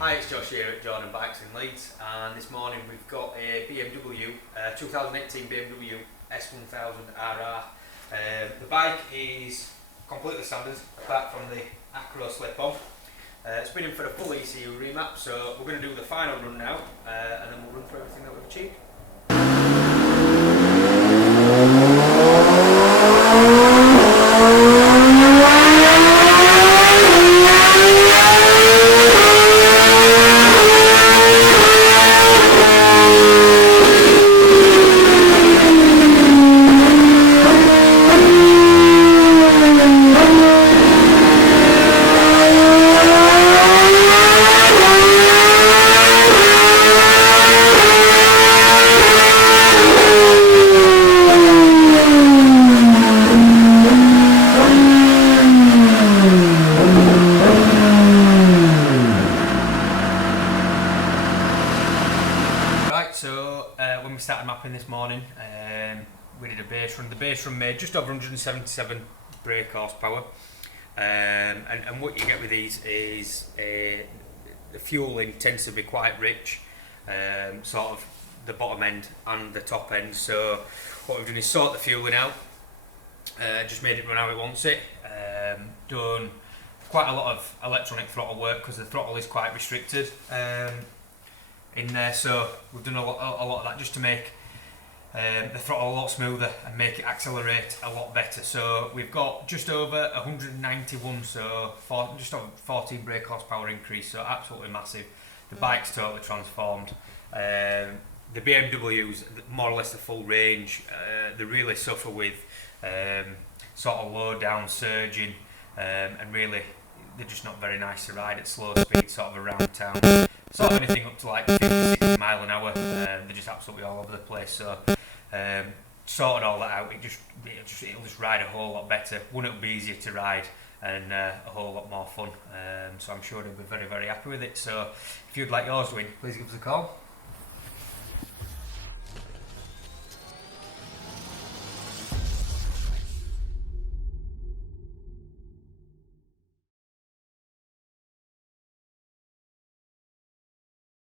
Hi, it's Josh here at Jordan Bikes in Leeds, and this morning we've got a BMW 2018 BMW S1000RR. The bike is completely standard apart from the acro slip-on. It's been in for a full ECU remap, so we're going to do the final run now, and then we'll run through everything that we've achieved. When we started mapping this morning, we did a base run. The base run made just over 177 brake horsepower, and what you get with these is the fueling tends to be quite rich, sort of the bottom end and the top end. So what we've done is sort the fueling out, just made it run how it wants it. Done quite a lot of electronic throttle work because the throttle is quite restricted in there, so we've done a lot of that just to make the throttle a lot smoother and make it accelerate a lot better. So we've got just over 191, so just over 14 brake horsepower increase, so absolutely massive. The bike's totally transformed. The BMWs, more or less the full range, they really suffer with sort of low down surging, and really they're just not very nice to ride at slow speed, sort of around town. Sort of anything up to like 50, 60 mile an hour, they're just absolutely all over the place. So sorted all that out, it'll just ride a whole lot better. One, it'll be easier to ride and a whole lot more fun. So I'm sure they'll be very, very happy with it. So if you'd like yours to win, please give us a call.